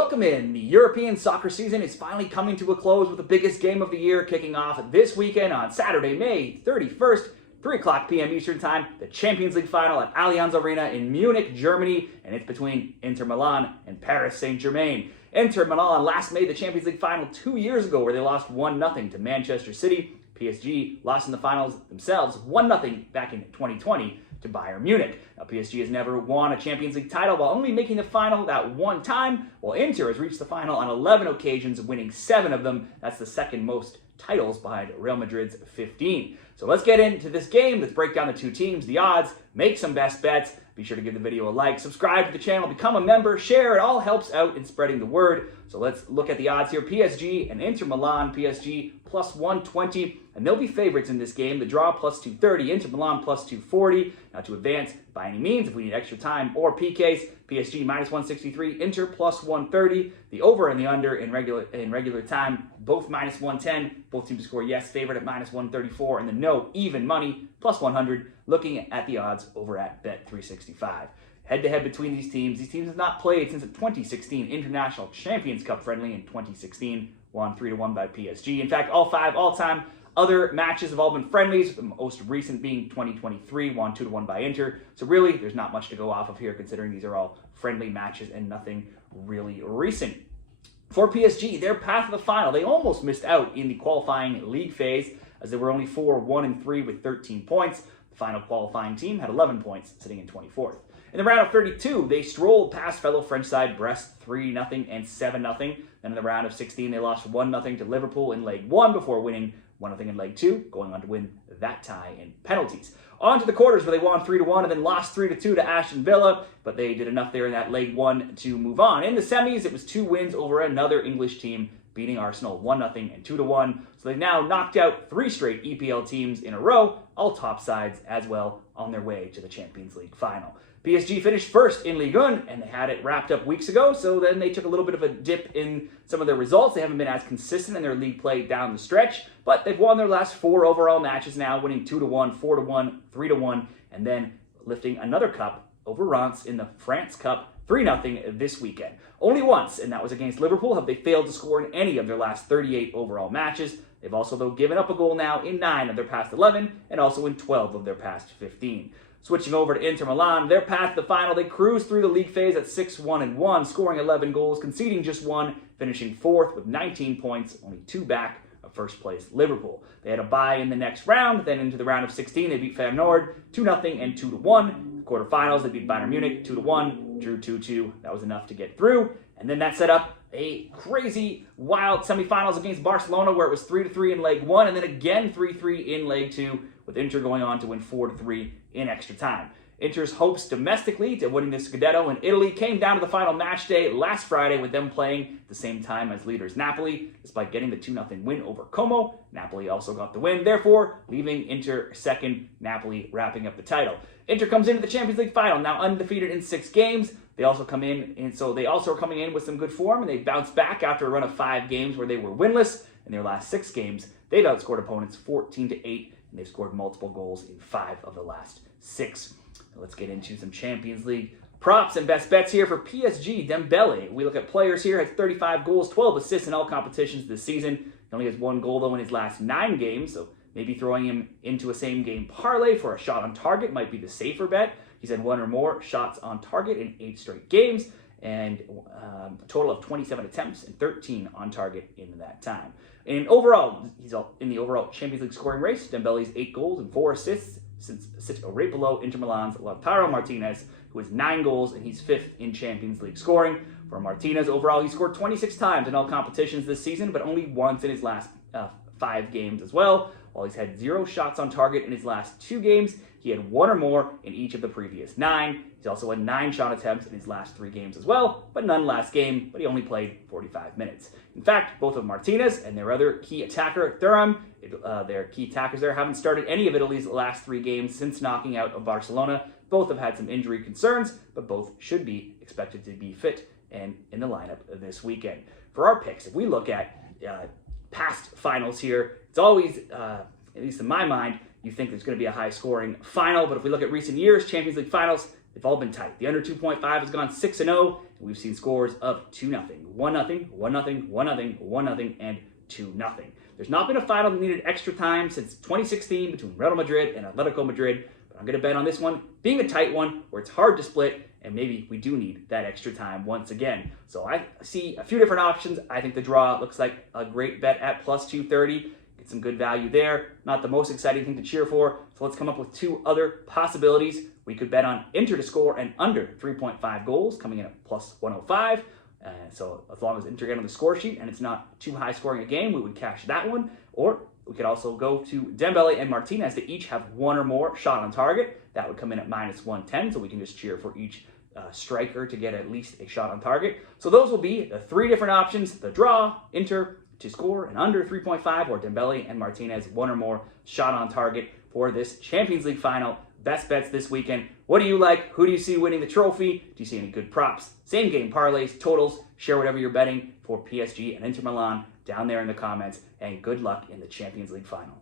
Welcome in. The European soccer season is finally coming to a close with the biggest game of the year kicking off this weekend on Saturday, May 31st, 3 o'clock p.m. Eastern Time, the Champions League final at Allianz Arena in Munich, Germany, and it's between Inter Milan and Paris Saint-Germain. Inter Milan last made the Champions League final 2 years ago where they lost 1-0 to Manchester City. PSG lost in the finals themselves 1-0 back in 2020 to Bayern Munich. Now, PSG has never won a Champions League title while only making the final that one time, while Inter has reached the final on 11 occasions, winning 7 of them. That's the second most titles behind Real Madrid's 15. So let's get into this game. Let's break down the two teams, the odds, make some best bets. Be sure to give the video a like, subscribe to the channel, become a member, share. It all helps out in spreading the word. So let's look at the odds here. PSG and Inter Milan. PSG plus 120, and they'll be favorites in this game. The draw plus 230, Inter Milan plus 240. Now to advance by any means, if we need extra time or PKs, PSG minus 163, Inter plus 130. The over and the under in regular time, both minus 110. Both teams to score yes favorite at minus 134, and the no even money plus 100. Looking at the odds over at Bet365. Head-to-head between these teams have not played since the 2016 International Champions Cup friendly in 2016, won 3-1 by PSG. In fact, all 5 all-time other matches have all been friendlies, the most recent being 2023, won 2-1 by Inter. So really, there's not much to go off of here considering these are all friendly matches and nothing really recent. For PSG, their path to the final, they almost missed out in the qualifying league phase as they were only 4-1-3 with 13 points. The final qualifying team had 11 points, sitting in 24th. In the round of 32, they strolled past fellow French side Brest 3-0 and 7-0. Then in the round of 16, they lost 1-0 to Liverpool in leg 1 before winning 1-0 in leg 2, going on to win that tie in penalties. On to the quarters where they won 3-1 and then lost 3-2 to Aston Villa, but they did enough there in that leg 1 to move on. In the semis, it was 2 wins over another English team, beating Arsenal 1-0 and 2-1. So they've now knocked out 3 straight EPL teams in a row, all top sides as well, on their way to the Champions League final. PSG finished first in Ligue 1, and they had it wrapped up weeks ago, so then they took a little bit of a dip in some of their results. They haven't been as consistent in their league play down the stretch, but they've won their last 4 overall matches now, winning 2-1, 4-1, 3-1, and then lifting another cup over Reims in the France Cup 3-0 this weekend. Only once, and that was against Liverpool, have they failed to score in any of their last 38 overall matches. They've also, though, given up a goal now in 9 of their past 11, and also in 12 of their past 15. Switching over to Inter Milan, their path to the final, they cruised through the league phase at 6-1-1, scoring 11 goals, conceding just 1, finishing 4th with 19 points, only 2 back of first place Liverpool. They had a bye in the next round, then into the round of 16, they beat Feyenoord 2-0 and 2-1. Quarterfinals, they beat Bayern Munich 2-1, drew 2-2. That was enough to get through, and then that set up a crazy, wild semifinals against Barcelona where it was 3-3 in leg 1, and then again 3-3 in leg 2, with Inter going on to win 4-3 in extra time. Inter's hopes domestically to winning the Scudetto in Italy came down to the final match day last Friday with them playing at the same time as leaders Napoli. Despite getting the 2-0 win over Como, Napoli also got the win, therefore leaving Inter second, Napoli wrapping up the title. Inter comes into the Champions League final, now undefeated in 6 games. They also come in, and so they also are coming in with some good form, and they bounced back after a run of 5 games where they were winless. In their last 6 games, they've outscored opponents 14-8, and they've scored multiple goals in 5 of the last 6. Now let's get into some Champions League props and best bets here for PSG. Dembele, we look at players here, has 35 goals, 12 assists in all competitions this season. He only has 1 goal, though, in his last 9 games, so maybe throwing him into a same-game parlay for a shot on target might be the safer bet. He's had 1 or more shots on target in 8 straight games, and a total of 27 attempts and 13 on target in that time. And overall, he's in the overall Champions League scoring race. Dembele's 8 goals and 4 assists, sits right below Inter Milan's Lautaro Martinez, who has 9 goals, and he's 5th in Champions League scoring. For Martinez, overall, he scored 26 times in all competitions this season, but only once in his last 5 games as well. While he's had 0 shots on target in his last 2 games, he had 1 or more in each of the previous 9. He's also had 9 shot attempts in his last 3 games as well, but none last game, but he only played 45 minutes. In fact, both of Martinez and their other key attacker, Thuram, their key attackers there, haven't started any of Italy's last 3 games since knocking out of Barcelona. Both have had some injury concerns, but both should be expected to be fit and in the lineup this weekend. For our picks, if we look at past finals here, it's always, at least in my mind, you think there's going to be a high-scoring final, but if we look at recent years, Champions League finals, they've all been tight. The under 2.5 has gone 6-0, We've seen scores of 2-0, 1-0, 1-0, 1-0, 1-0, and 2-0. There's not been a final that needed extra time since 2016 between Real Madrid and Atletico Madrid, but I'm going to bet on this one being a tight one where it's hard to split, and maybe we do need that extra time once again. So I see a few different options. I think the draw looks like a great bet at plus 230. Get some good value there. Not the most exciting thing to cheer for, so let's come up with two other possibilities. We could bet on Inter to score and under 3.5 goals, coming in at plus 105. So as long as Inter get on the score sheet and it's not too high scoring a game, we would cash that one. Or we could also go to Dembele and Martinez to each have one or more shot on target. That would come in at minus 110, so we can just cheer for each striker to get at least a shot on target. So those will be the three different options: the draw, Inter to score and under 3.5, or Dembele and Martinez one or more shot on target for this Champions League final. Best bets this weekend. What do you like? Who do you see winning the trophy? Do you see any good props? Same game parlays, totals. Share whatever you're betting for PSG and Inter Milan down there in the comments. And good luck in the Champions League final.